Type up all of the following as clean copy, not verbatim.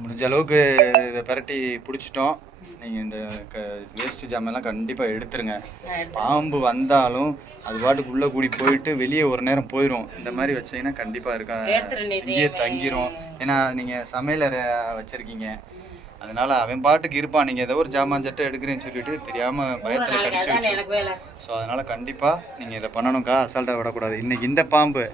முடிஞ்ச அளவுக்கு இதை பிரட்டி பிடிச்சிட்டோம். நீங்கள் இந்த வேஸ்ட்டு ஜாமெல்லாம் கண்டிப்பாக எடுத்துருங்க. பாம்பு வந்தாலும் அது பாட்டுக்குள்ளே கூடி போயிட்டு வெளியே ஒரு நேரம் போயிடும். இந்த மாதிரி வச்சிங்கன்னா கண்டிப்பாக இருக்கா இங்கேயே தங்கிரும். ஏன்னா நீங்கள் சமையலறை வச்சுருக்கீங்க, அதனால அவன் பாட்டுக்கு இருப்பான். நீங்கள் ஏதோ ஒரு ஜாமான் சட்டை எடுக்கிறேன்னு சொல்லிட்டு தெரியாமல் பயத்தில் கடிச்சு வச்சு. ஸோ அதனால் கண்டிப்பாக நீங்கள் இதை பண்ணணும்க்கா, அசால்ட்டாக விடக்கூடாது. இன்றைக்கி இந்த பாம்பு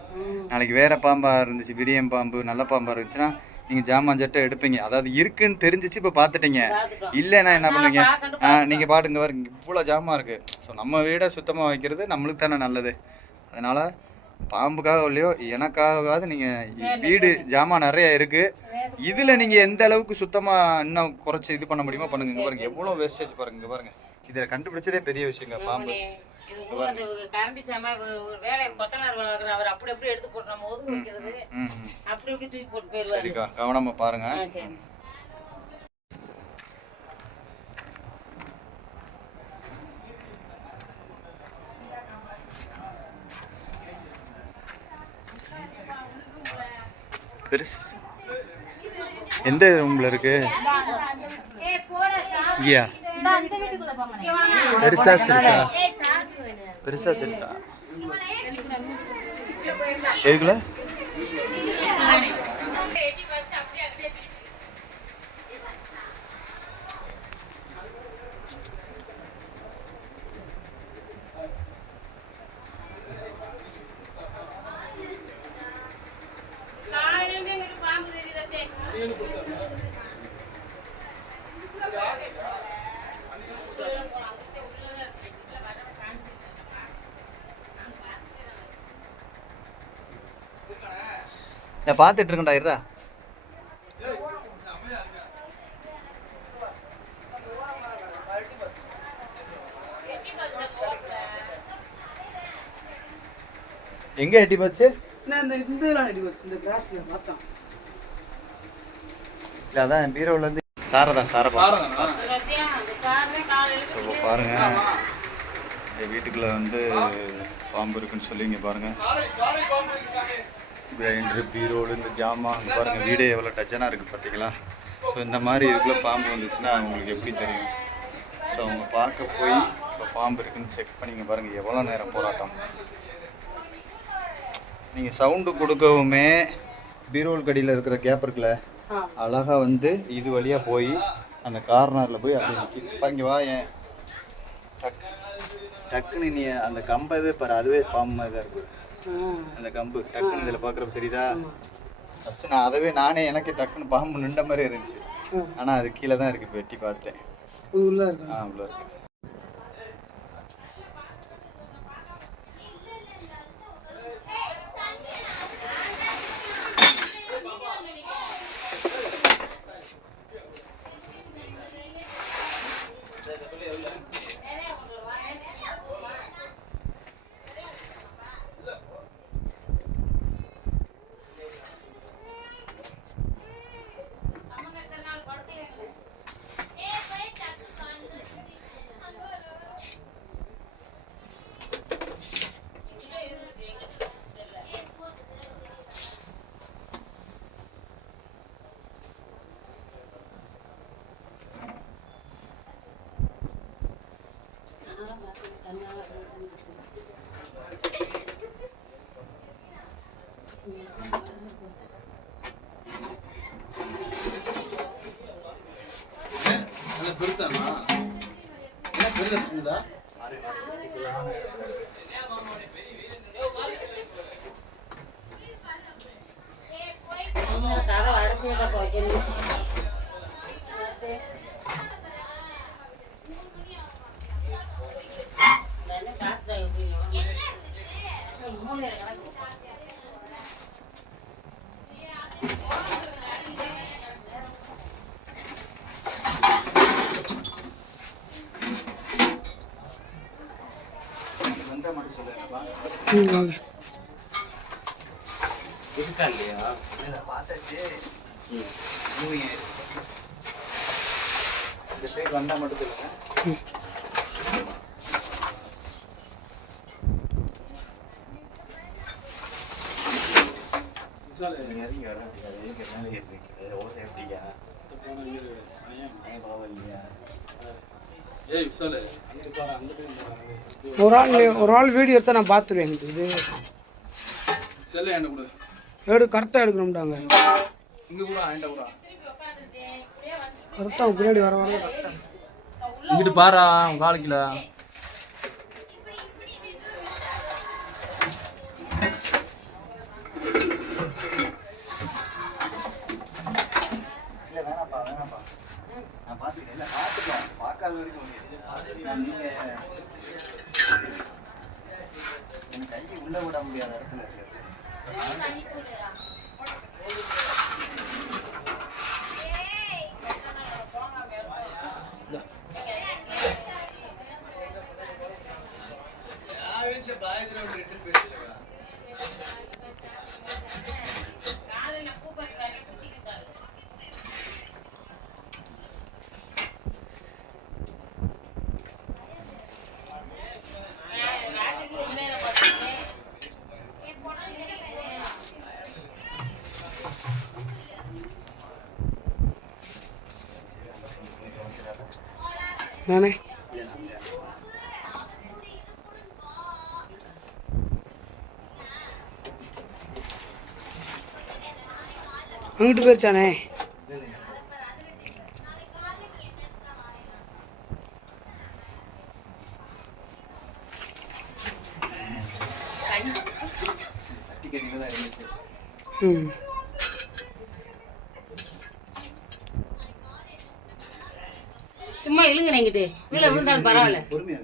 நாளைக்கு வேறு பாம்பாக இருந்துச்சு, விரியம் பாம்பு நல்ல பாம்பாக இருந்துச்சுன்னா நீங்கள் ஜாமான் சட்டை எடுப்பீங்க. அதாவது இருக்குன்னு தெரிஞ்சிச்சு, இப்போ பார்த்துட்டீங்க. இல்லைன்னா என்ன பண்ணுவீங்க? நீங்கள் பாட்டுங்க வர இவ்வளோ ஜாமான் இருக்குது. ஸோ நம்ம வீடை சுத்தமாக வைக்கிறது நம்மளுக்கு தானே நல்லது. அதனால் பாம்புக்காக இல்லையோ எனக்காகவாவது நீங்கள் வீடு ஜாமான் நிறையா இருக்குது, இதில் நீங்கள் எந்த அளவுக்கு சுத்தமாக இன்னும் குறைச்சி இது பண்ண முடியுமோ பண்ணுங்க. இங்கே பாருங்கள் எவ்வளோ வேஸ்டேஜ் பாருங்க. இங்கே பாருங்க, இதில் கண்டுபிடிச்சதே பெரிய விஷயங்க பாம்பு. சரிக்கா, கவனமா பாருங்க. எந்த ரூம்ல இருக்கு? இங்கயா? பெருசா சிறுசா? பெருசா சிறுசா? எதுக்குள்ள? நான் பார்த்துட்டு இருக்கேன்டா, இருடா. எங்க எட்டி போச்சு? இல்ல அதான் பீரோல இருந்து சாரதா பாருங்க. இந்த வீட்டுக்குள்ள வந்து பாம்பு இருக்குன்னு சொல்லி இங்க பாருங்க. கிரைண்டரு, பீரோடு, இந்த ஜாமான் பாருங்கள், வீடே எவ்வளோ டச்சனாக இருக்குது பார்த்தீங்களா? ஸோ இந்த மாதிரி இதுக்குள்ளே பாம்பு வந்துச்சுன்னா அவங்களுக்கு எப்படி தெரியும்? ஸோ அவங்க பார்க்க போய் இப்போ பாம்பு இருக்குன்னு செக் பண்ணிங்க பாருங்கள், எவ்வளோ நேரம் போராட்டம். நீங்கள் சவுண்டு கொடுக்கவுமே பீரோல் கடியில் இருக்கிற கேப் இருக்குல்ல, அழகாக வந்து இது வழியாக போய் அந்த கார்னரில் போய் அப்படி நிற்கி இங்கே வா. ஏன் டக்குன்னு நீ அந்த கம்பவே பாரு, அதுவே பாம்பு மாதிரி தான் இருக்குது. அந்த கம்பு டக்குன்னு இதில் பார்க்குறப்ப தெரியுதா? ஃபஸ்ட்டு நான் அதவே நானே எனக்கு டக்குன்னு பாம்பு நின்ற மாதிரி இருந்துச்சு. ஆனால் அது கீழே தான் இருக்குது. வெட்டி பார்த்தேன். உள்ள இருக்கு. பெருசாமா பெருசா இருக்குதா? இருக்கா இல்லையா? பார்த்தாச்சு. இந்த சைடு வந்தா மட்டும் சொல்லுங்க. ஒரு ஆள் வீடியோ எடுத்தா நான் பார்த்துருவேன். எனக்கு இது கரெக்டாக எடுக்கணும்டாங்க. கரெக்டாக பின்னாடி வர வர இங்கிட்டு பாரா காலிக்கல. கையை உள்ள விட முடியாத இடத்துல நானே அங்கிட்டு போயிருச்சானே. சும்மா இழுங்க நீங்கிட்டு கீழே விழுந்தாலும் பரவாயில்ல. பொறுமையா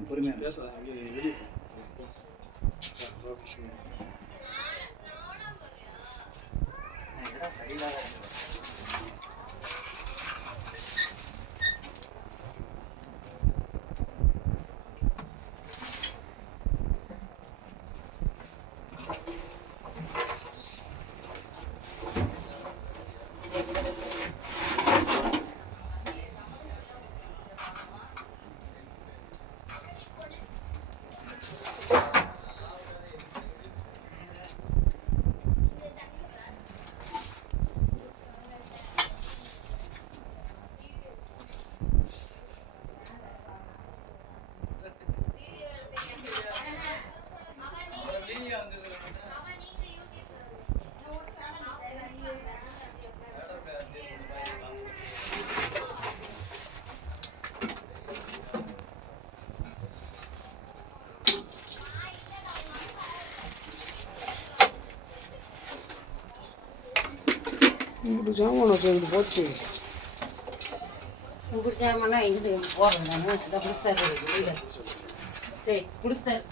ஜாமான் வச்சு போச்சு. இப்படி ஜாமான் எங்கிட்டு போடுறேன் நான். இதை பிடிச்சிட்டாரு வெளியில. சரி பிடிச்சிட்டாரு.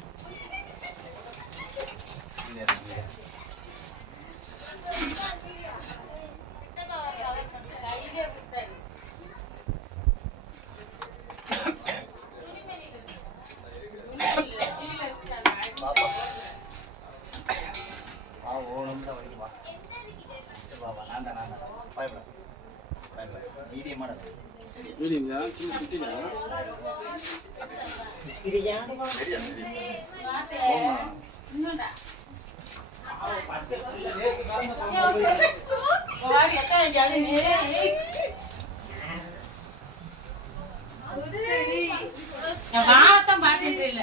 வாழத்தான் பார்த்துட்டு இல்ல.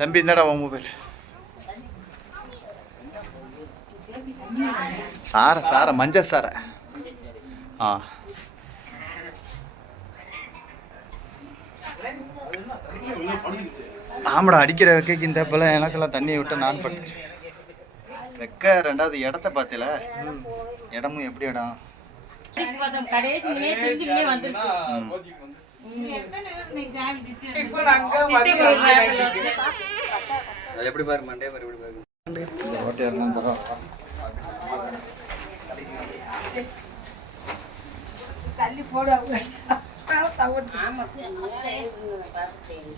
தம்பி இந்தடா உன் மொபைல். சார மஞ்சள் சார. ஆமாடா அடிக்கிற வைக்க இந்த இப்பெல்லாம் எனக்கெல்லாம் தண்ணியை விட்டு நான் பட்டு வைக்க. ரெண்டாவது இடத்த பார்த்தல, இடமும் எப்படி இடம் எப்படி பாரு மண்டே பாரு எப்படி பாரு. தள்ளி போடுவாங்க. ஆமா பார்த்துட்டேன்.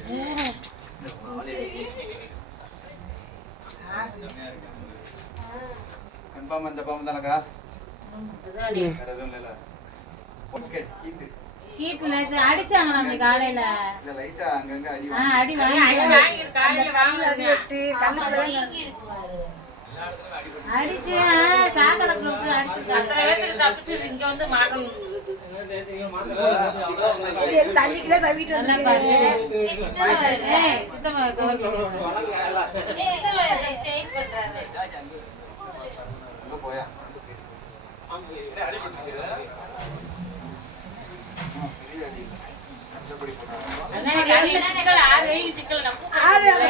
கன்ஃபார்ம் இந்த பாம்பு தானக்கா? அதான் வேற எதுவும் இல்லைல்ல? ஓகே, கீத்து. கீட்டுல அடிச்சாங்க நம்ம காலையில. இல்ல, லைட்டா அங்கங்க அடி அடி வாங்கி காலையில வாங்கி அடிச்சு சாக்கடை போட்டு அடிச்சு அத்தனை பேருக்கு தப்பிச்சு இங்க வந்து மாட்டோம் தண்ணிக்குள்ள தவிட்டு நல்லா பாரு. ஏய், சுத்தமா கவர் பண்ணுங்க. ஸ்ட்ரெயிட் பண்றாரு. அங்க போயா? அண்ணா கல்ல சிக்கல் ஆறு வெயில் சிக்கல் நான்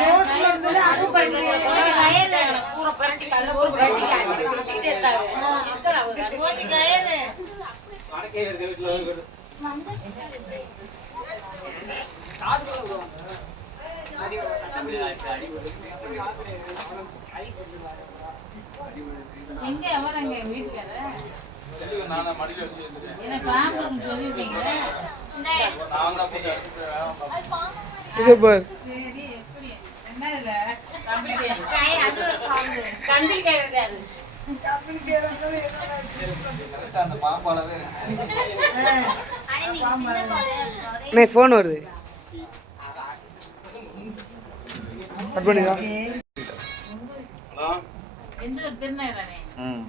ரோட்ல வந்து அது பண்றேன். கயல பூரா பரட்டி கல்ல ஊர் பரட்டி அடிச்சிட்டே இருக்காங்க. சிக்கல் அவங்க ரோட்டி கயல வடக்கே வீட்ல வந்து எங்க அவரங்க வீட்டுக்கார நானா மடியில வச்சு இருந்தேன். என்ன பாம்புன்னு சொல்லிருப்பீங்க. நான் தான் போய் இது பார் சரி எப்படி என்னதுல கம்பிக்கை காய் அது ஒரு பாம்பு கண்டிக்கை இருக்காது. கரெக்டா அந்த பாம்பாலவே இருக்கு. அண்ணே ஃபோன் வருது கட் பண்ணிடா ஹலோ எந்த ஒரு திருநெல்வேலி ம்